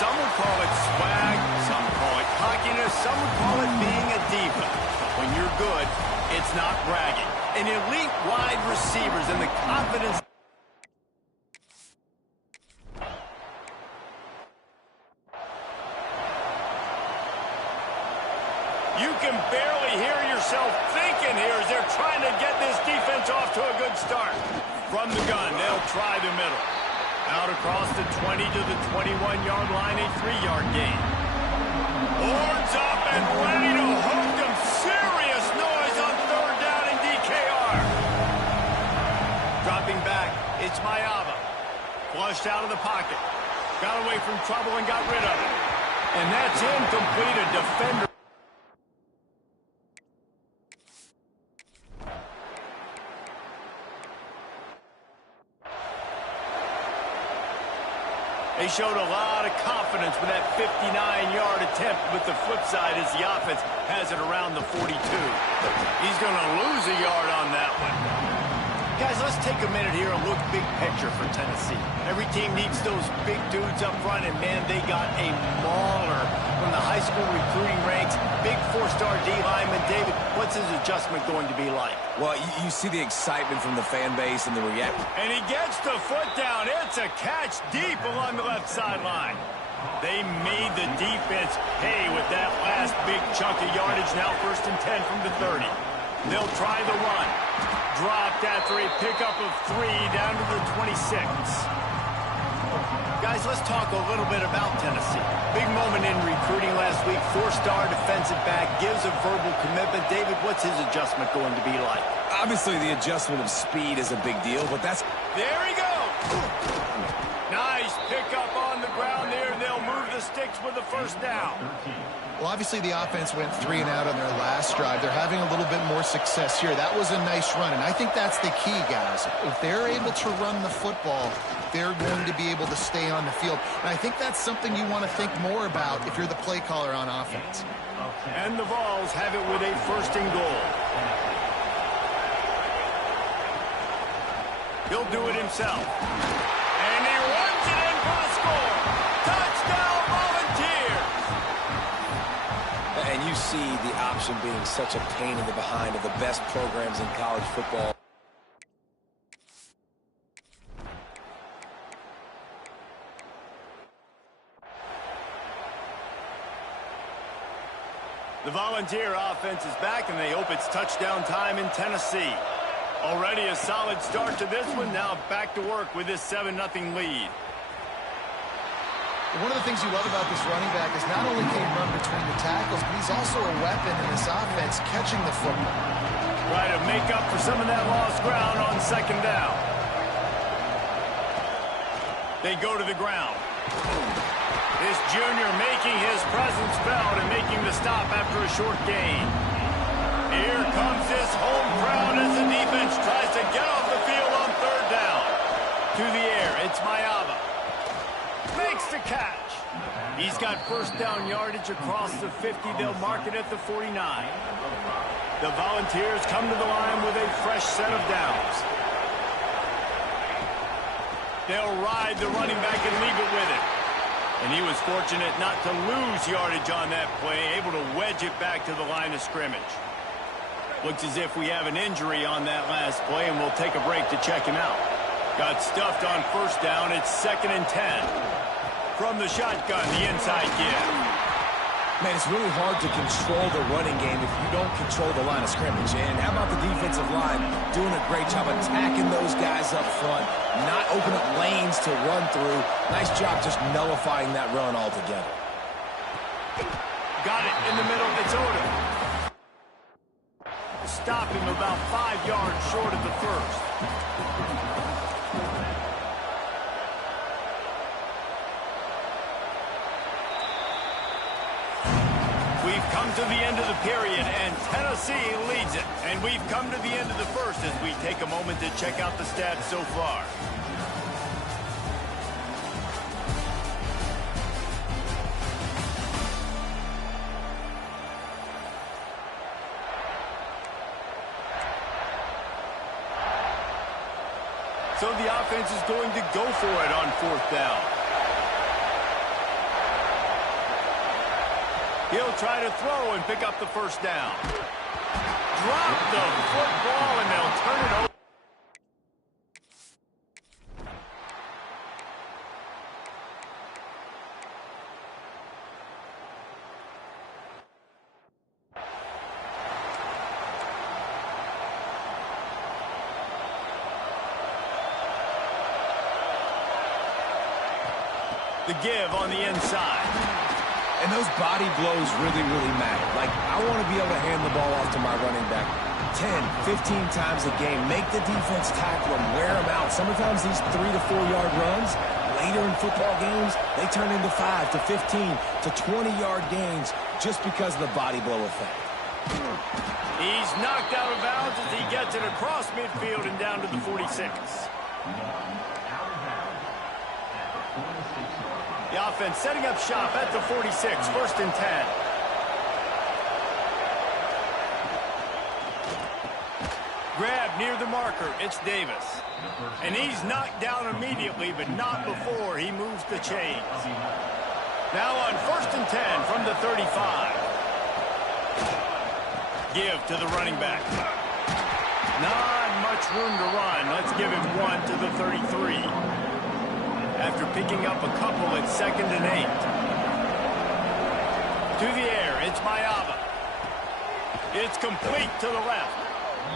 Some would call it swag, some call it cockiness, some would call it being a diva. But when you're good, it's not bragging. An elite wide receivers and the confidence. You can barely hear yourself thinking here as they're trying to get this defense off to a good start. From the gun, they'll try the middle. Out across the 20 to the 21-yard line, a 3-yard gain. Horns up and ready to hook them. Serious noise on third down in DKR. Dropping back, it's Mayava. Flushed out of the pocket. Got away from trouble and got rid of it. And that's incomplete. A defender. They showed a lot of confidence with that 59-yard attempt, but the flip side is the offense has it around the 42. He's going to lose a yard on that one. Guys, let's take a minute here and look big picture for Tennessee. Every team needs those big dudes up front, and man, they got a mauler from the high school recruiting ranks. Big 4-star D lineman. David, what's his adjustment going to be like? Well, you see the excitement from the fan base and the reaction. And he gets the foot down. It's a catch deep along the left sideline. They made the defense pay with that last big chunk of yardage. Now 1st and 10 from the 30. They'll try the run. Dropped after a pickup of 3 down to the 26. Guys, let's talk a little bit about Tennessee. Big moment in recruiting last week. 4-star defensive back gives a verbal commitment. David, what's his adjustment going to be like? Obviously, the adjustment of speed is a big deal, but that's... There he goes! Nice pickup on the ground there, and they'll move the sticks with the 1st down. Well, obviously, the offense went 3 and out on their last drive. They're having a little bit more success here. That was a nice run, and I think that's the key, guys. If they're able to run the football, they're going to be able to stay on the field. And I think that's something you want to think more about if you're the play caller on offense. And the Vols have it with a 1st and goal. He'll do it himself. And he runs it in for the score. Touchdown, Volunteers! And you see the option being such a pain in the behind of the best programs in college football. The Volunteer offense is back, and they hope it's touchdown time in Tennessee. Already a solid start to this one. Now back to work with this 7-0 lead. One of the things you love about this running back is not only can he run between the tackles, but he's also a weapon in this offense, catching the football. Try to make up for some of that lost ground on 2nd down. They go to the ground. This junior making his presence felt and making the stop after a short gain. Here comes this home crowd as the defense tries to get off the field on 3rd down. To the air, it's Mayava. Makes the catch. He's got 1st down yardage across the 50. They'll mark it at the 49. The Volunteers come to the line with a fresh set of downs. They'll ride the running back and leave it with him. And he was fortunate not to lose yardage on that play, able to wedge it back to the line of scrimmage. Looks as if we have an injury on that last play, and we'll take a break to check him out. Got stuffed on 1st down. It's 2nd and 10. From the shotgun, the inside give. Man, it's really hard to control the running game if you don't control the line of scrimmage. And how about the defensive line doing a great job attacking those guys up front, not opening up lanes to run through. Nice job just nullifying that run altogether. Got it in the middle. It's Odom. Stop him about 5 yards short of the 1st. We've come to the end of the period, and Tennessee leads it. And we've come to the end of the 1st as we take a moment to check out the stats so far. So the offense is going to go for it on 4th down. He'll try to throw and pick up the first down. Drop the football, and they'll turn it over. The give on the inside. And those body blows really, really matter. Like, I want to be able to hand the ball off to my running back 10, 15 times a game. Make the defense tackle them, wear them out. Sometimes these 3 to 4 yard runs, later in football games, they turn into 5 to 15 to 20 yard gains just because of the body blow effect. He's knocked out of bounds as he gets it across midfield and down to the 46. The offense setting up shop at the 46, 1st and 10. Grab near the marker, it's Davis. And he's knocked down immediately, but not before he moves the chains. Now on 1st and 10 from the 35. Give to the running back. Not much room to run. Let's give him one to the 33. After picking up a couple at 2nd and 8. To the air, it's Mayava. It's complete to the left.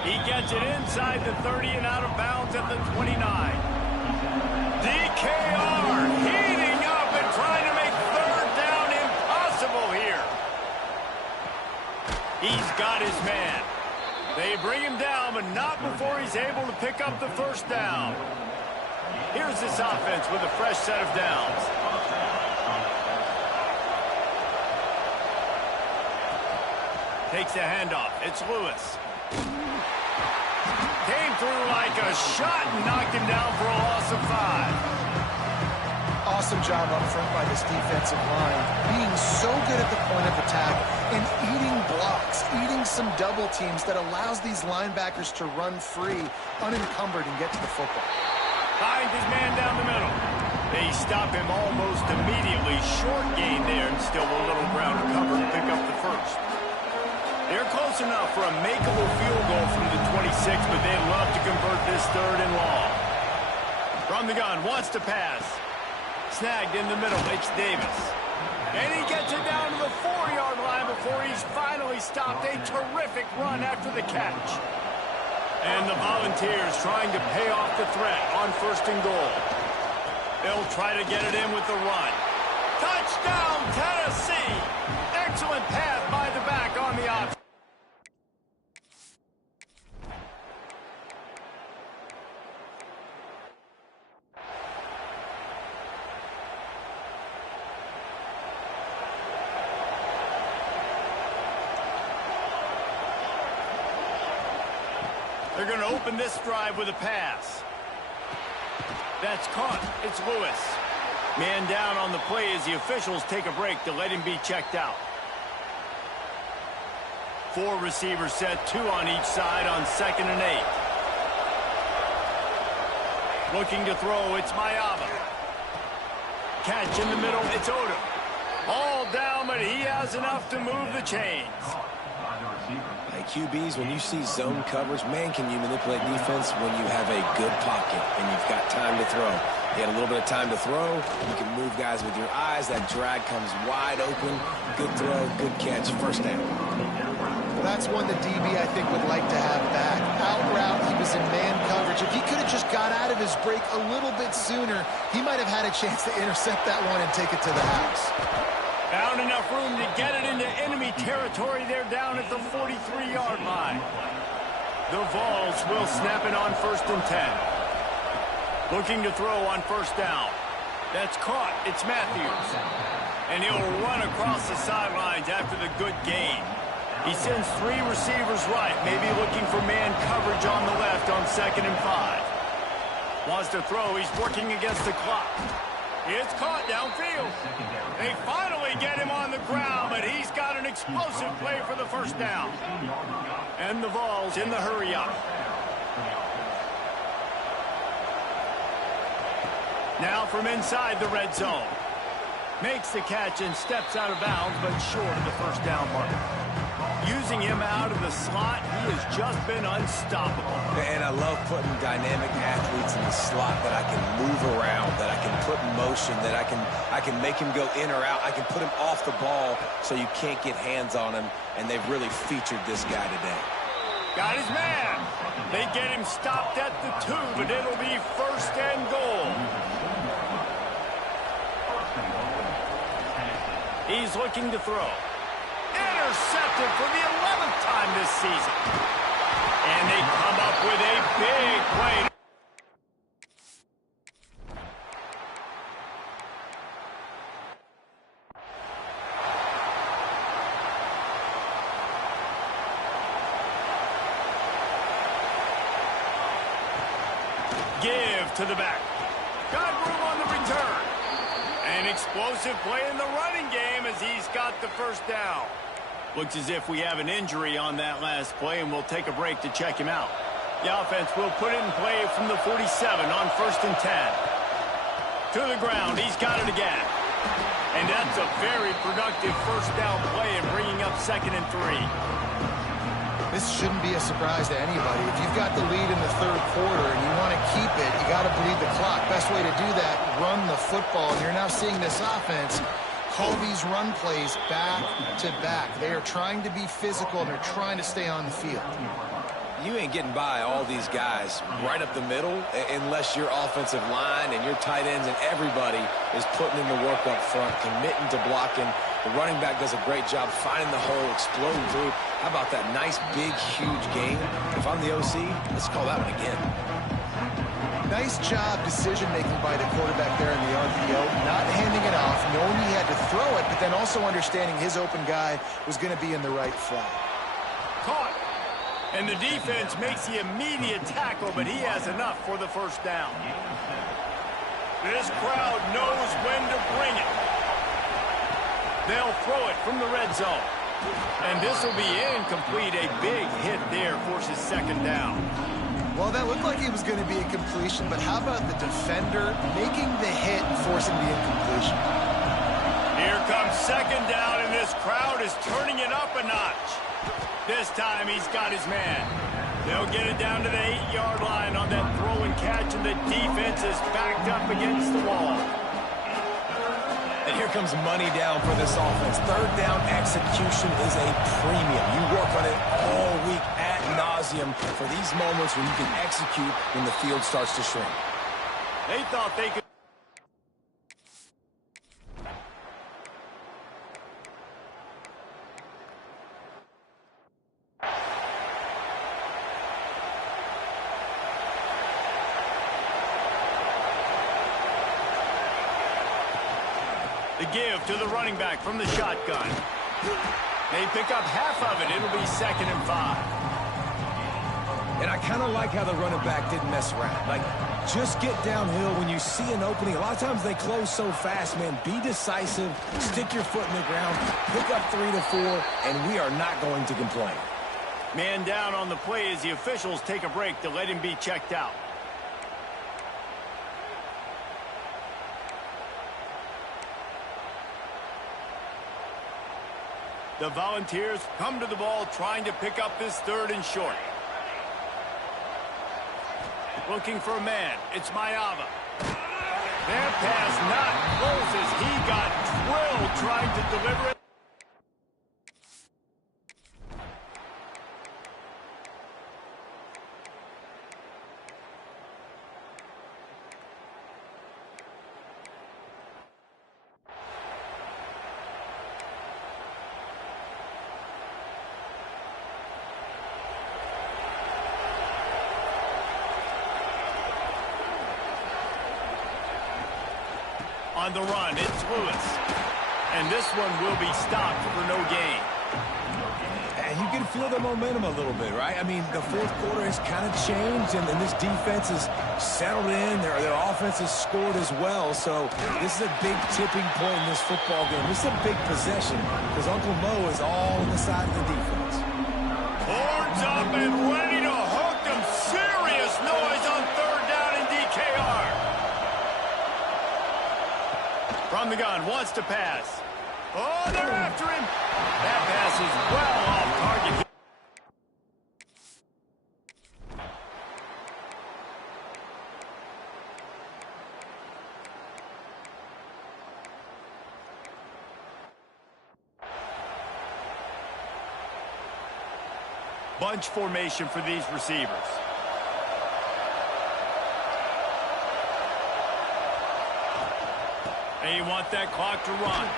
He gets it inside the 30 and out of bounds at the 29. DKR heating up and trying to make 3rd down impossible here. He's got his man. They bring him down, but not before he's able to pick up the 1st down. Here's this offense with a fresh set of downs. Takes the handoff. It's Lewis. Came through like a shot and knocked him down for a loss of 5. Awesome job up front by this defensive line. Being so good at the point of attack and eating blocks, eating some double teams that allows these linebackers to run free, unencumbered, and get to the football. Finds his man down the middle. They stop him almost immediately. Short gain there, and still a little ground to cover to pick up the 1st. They're close enough for a makeable field goal from the 26, but they'd love to convert this 3rd and long. From the gun, wants to pass. Snagged in the middle, it's Davis. And he gets it down to the 4-yard line before he's finally stopped. A terrific run after the catch. And the Volunteers trying to pay off the threat on 1st and goal. They'll try to get it in with the run. Touchdown, Tennessee! Excellent pass by the back on the option. They're going to open this drive with a pass. That's caught. It's Lewis. Man down on the play as the officials take a break to let him be checked out. 4 receivers set, 2 on each side on 2nd and 8. Looking to throw, it's Mayava. Catch in the middle, it's Odom. All down, but he has enough to move the chains. Like QBs, when you see zone coverage, man, can you manipulate defense when you have a good pocket and you've got time to throw. You had a little bit of time to throw. You can move guys with your eyes. That drag comes wide open. Good throw, good catch, 1st down. Well, that's one the DB, I think, would like to have back. Out route, he was in man coverage. If he could have just got out of his break a little bit sooner, he might have had a chance to intercept that one and take it to the house. Found enough room to get it into enemy territory. They're down at the 43-yard line. The Vols will snap it on 1st and 10. Looking to throw on 1st down. That's caught. It's Matthews. And he'll run across the sidelines after the good gain. He sends 3 receivers right, maybe looking for man coverage on the left on 2nd and 5. Wants to throw. He's working against the clock. It's caught downfield. They finally get him on the ground, but he's got an explosive play for the 1st down. And the Vols in the hurry-up. Now from inside the red zone. Makes the catch and steps out of bounds, but short of the first down mark. Using him out of the slot, he has just been unstoppable. And I love putting dynamic athletes in the slot that I can move around, that I can put in motion, that I can make him go in or out. I can put him off the ball so you can't get hands on him, and they've really featured this guy today. Got his man. They get him stopped at the 2, but it'll be first and goal. He's looking to throw. Intercepted for the 11th time this season. And they come up with a big play. Give to the back. Got room on the return. An explosive play in the running game as he's got the first down. Looks as if we have an injury on that last play, and we'll take a break to check him out. The offense will put it in play from the 47 on 1st and 10. To the ground, he's got it again. And that's a very productive first down play and bringing up 2nd and 3. This shouldn't be a surprise to anybody. If you've got the lead in the 3rd quarter and you want to keep it, you got to bleed the clock. Best way to do that, run the football. And you're now seeing this offense call these run plays back to back. They are trying to be physical, and they're trying to stay on the field. You ain't getting by all these guys right up the middle unless your offensive line and your tight ends and everybody is putting in the work up front, committing to blocking. The running back does a great job finding the hole, exploding through. How about that nice, big, huge game? If I'm the OC, let's call that one again. Nice job decision-making by the quarterback there in the RPO, not handing it off, knowing he had to throw it, but then also understanding his open guy was going to be in the right flat. Caught. And the defense makes the immediate tackle, but he has enough for the first down. This crowd knows when to bring it. They'll throw it from the red zone. And this will be incomplete. A big hit there forces 2nd down. Well, that looked like it was going to be a completion, but how about the defender making the hit and forcing the incompletion? Here comes 2nd down, and this crowd is turning it up a notch. This time he's got his man. They'll get it down to the 8-yard line on that throw and catch, and the defense is backed up against the wall. And here comes money down for this offense. 3rd down execution is a premium. You work on it all week ad nauseum for these moments when you can execute when the field starts to shrink. They thought they could. The give to the running back from the shotgun. They pick up half of it. It'll be 2nd and 5. And I kind of like how the running back didn't mess around. Like, just get downhill when you see an opening. A lot of times they close so fast, man. Be decisive, stick your foot in the ground, pick up 3 to 4, and we are not going to complain. Man down on the play as the officials take a break to let him be checked out. The Volunteers come to the ball trying to pick up this 3rd and short. Looking for a man. It's Mayava. That pass not close as he got drilled trying to deliver it. On the run, it's Lewis. And this one will be stopped for no gain. And you can feel the momentum a little bit, right? I mean, the 4th quarter has kind of changed, and this defense has settled in. Their offense has scored as well. So this is a big tipping point in this football game. This is a big possession because Uncle Mo is all on the side of the defense. Horns up and ready to hook them. Serious noise on 3rd down in DKR. From the gun, wants to pass. Oh, they're after him. That pass is well off target. Bunch formation for these receivers. They want that clock to run.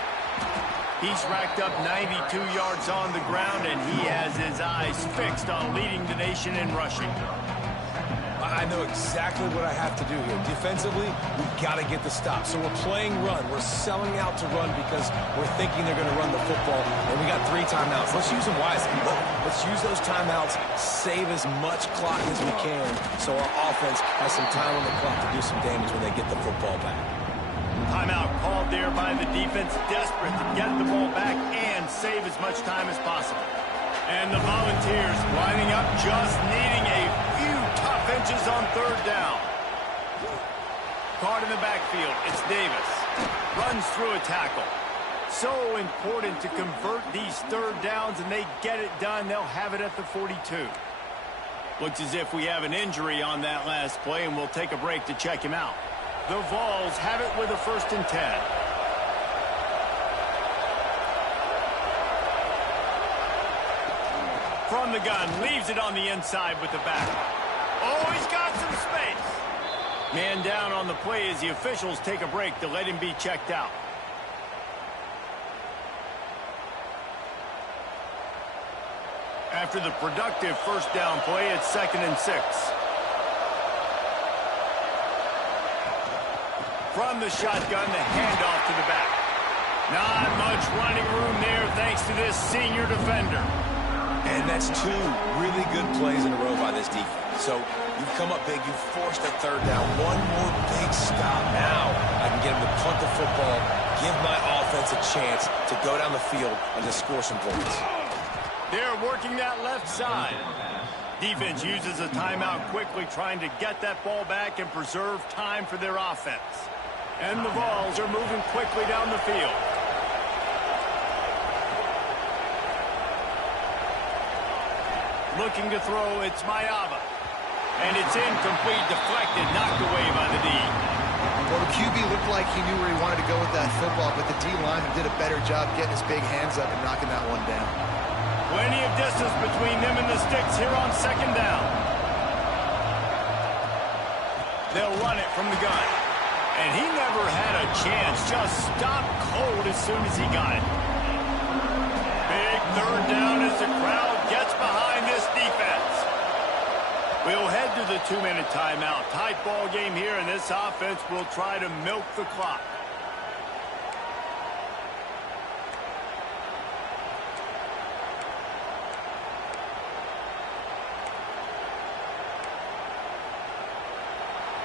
He's racked up 92 yards on the ground, and he has his eyes fixed on leading the nation in rushing. I know exactly what I have to do here. Defensively, we've got to get the stop. So we're playing run. We're selling out to run because we're thinking they're going to run the football. And we got 3 timeouts. Let's use them wisely. Let's use those timeouts, save as much clock as we can so our offense has some time on the clock to do some damage when they get the football back. Timeout called there by the defense, desperate to get the ball back and save as much time as possible. And the Volunteers lining up, just needing a few tough inches on 3rd down. Caught in the backfield, it's Davis. Runs through a tackle. So important to convert these 3rd downs, and they get it done. They'll have it at the 42. Looks as if we have an injury on that last play, and we'll take a break to check him out. The Vols have it with a 1st and 10. From the gun, leaves it on the inside with the back. Oh, he's got some space. Man down on the play as the officials take a break to let him be checked out. After the productive 1st down play, it's 2nd and 6. From the shotgun, the handoff to the back. Not much running room there thanks to this senior defender. And that's 2 really good plays in a row by this defense. So you've come up big, you've forced a 3rd down. One more big stop. Now I can get him to punt the football, give my offense a chance to go down the field and to score some points. They're working that left side. Defense uses a timeout quickly, trying to get that ball back and preserve time for their offense. And the Vols are moving quickly down the field. Looking to throw, it's Mayava. And it's incomplete, deflected, knocked away by the D. Well, the QB looked like he knew where he wanted to go with that football, but the D lineman did a better job getting his big hands up and knocking that one down. Plenty of distance between them and the sticks here on 2nd down. They'll run it from the gun. And he never had a chance, just stopped cold as soon as he got it. Big 3rd down as the crowd gets behind this defense. We'll head to the 2-minute timeout. Tight ball game here, and this offense will try to milk the clock.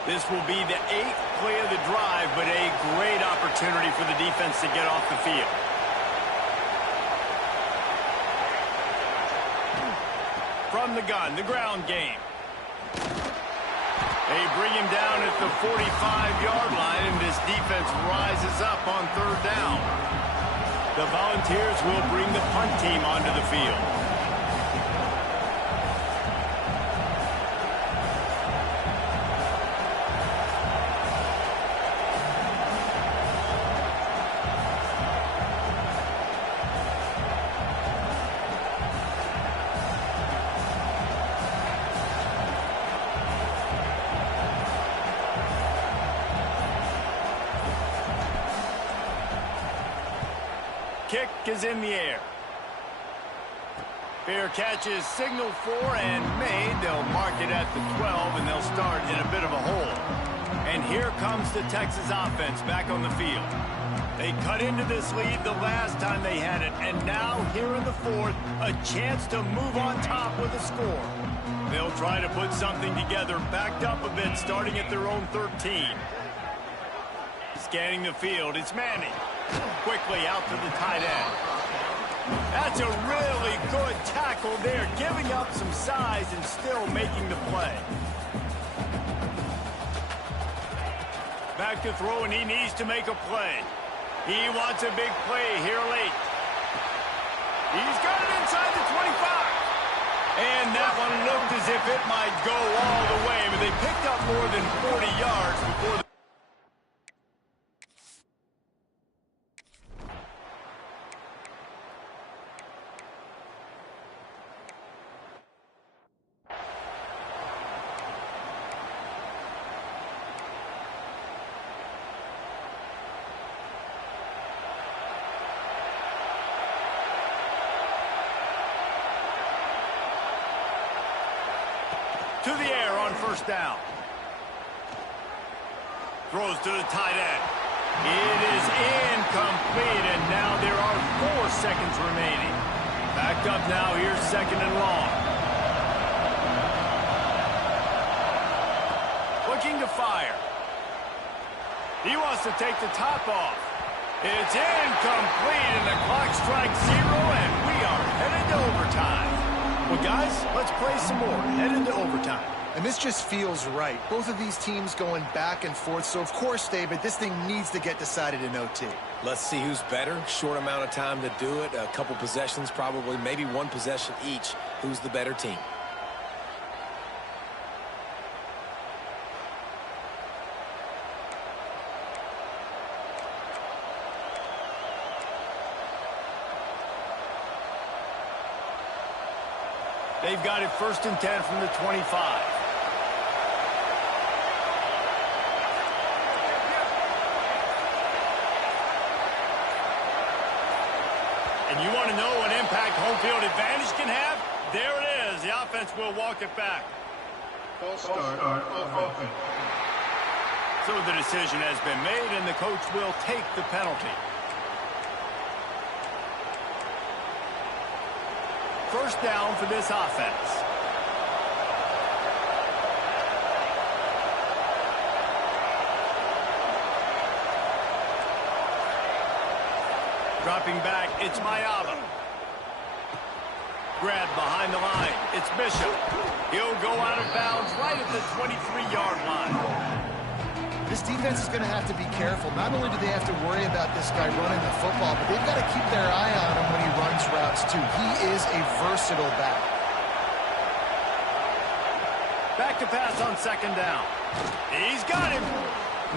This will be the 8th play of the drive, but a great opportunity for the defense to get off the field. From the gun, the ground game. They bring him down at the 45-yard line, and this defense rises up on 3rd down. The Volunteers will bring the punt team onto the field. Kick is in the air. Fair catch is signaled for and made. They'll mark it at the 12, and they'll start in a bit of a hole. And here comes the Texas offense back on the field. They cut into this lead the last time they had it, and now here in the 4th, a chance to move on top with a score. They'll try to put something together, backed up a bit, starting at their own 13. Scanning the field, it's Manning. Quickly out to the tight end. That's a really good tackle there, giving up some size and still making the play. Back to throw, and he needs to make a play. He wants a big play here late. He's got it inside the 25. And that one looked as if it might go all the way, but they picked up more than 40 yards before the to the air on first down. Throws to the tight end. It is incomplete, and now there are 4 seconds remaining. Backed up now, here's second and long. Looking to fire. He wants to take the top off. It's incomplete, and the clock strikes 0, and we are headed to overtime. Well, guys, let's play some more. Headed to overtime. And this just feels right. Both of these teams going back and forth. So, of course, David, this thing needs to get decided in OT. Let's see who's better. Short amount of time to do it. A couple possessions probably, maybe 1 possession each. Who's the better team? They've got it first and 10 from the 25. And you want to know what impact home field advantage can have? There it is. The offense will walk it back. False start on offense. So the decision has been made, and the coach will take the penalty. First down for this offense. Dropping back, it's Mayava. Grabbed behind the line, it's Bishop. He'll go out of bounds right at the 23-yard line. This defense is going to have to be careful. Not only do they have to worry about this guy running the football, but they've got to keep their eye on him when he runs routes, too. He is a versatile back. Back to pass on second down. He's got him.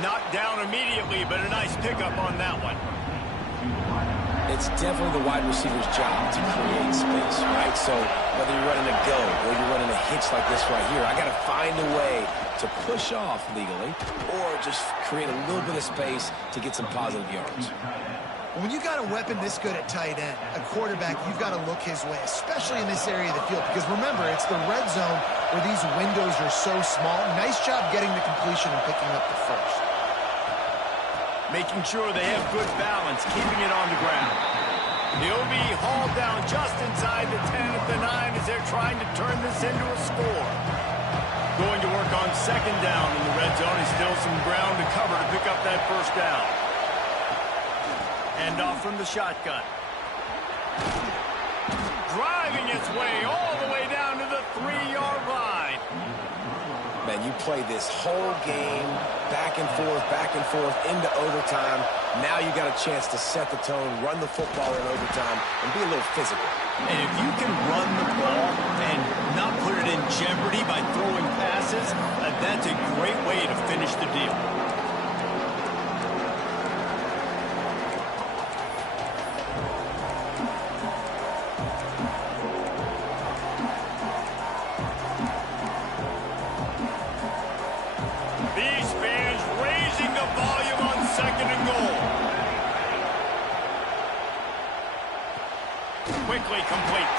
Knocked down immediately, but a nice pickup on that one. It's definitely the wide receiver's job to create space, right? So whether you're running a go or you're running a hitch like this right here, I got to find a way to push off legally or just create a little bit of space to get some positive yards. When you got a weapon this good at tight end, a quarterback, you've got to look his way, especially in this area of the field. Because remember, it's the red zone where these windows are so small. Nice job getting the completion and picking up the first. Making sure they have good balance, keeping it on the ground. He'll be hauled down just inside the 10 at the 9 as they're trying to turn this into a score. Going to work on second down in the red zone. Is still some ground to cover to pick up that first down. Hand off from the shotgun. Driving its way all the way down to the 3-yard line. Man, you play this whole game back and forth into overtime. Now you got a chance to set the tone, run the football in overtime, and be a little physical. And if you can run the ball and not put it in jeopardy by throwing passes, that's a great way to finish the deal. These fans raising the volume on second and goal. Quickly complete.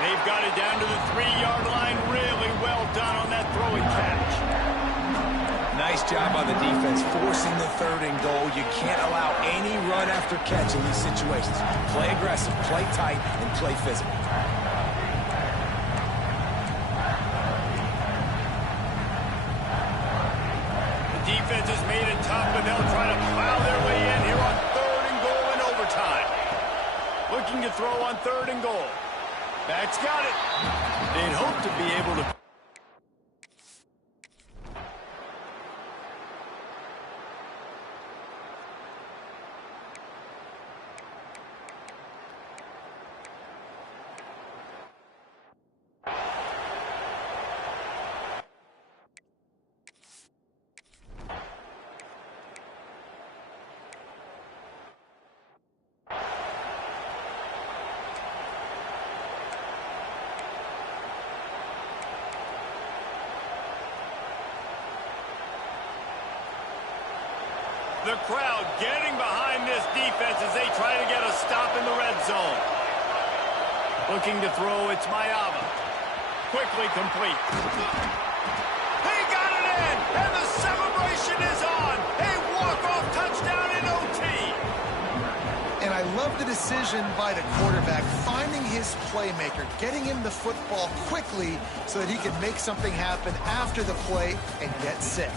They've got it down to the 3-yard line. Really well done on that throwing catch. Nice job on the defense, forcing the 3rd and goal. You can't allow any run after catch in these situations. Play aggressive, play tight, and play physical. Defense has made it tough, but they'll try to plow their way in here on 3rd and goal in overtime. Looking to throw on 3rd and goal. Back's got it. They'd hope to be able to... The crowd getting behind this defense as they try to get a stop in the red zone. Looking to throw, it's Mayava. Quickly complete. He got it in, and the celebration is on. A walk-off touchdown in OT. And I love the decision by the quarterback, finding his playmaker, getting him the football quickly so that he can make something happen after the play and get set.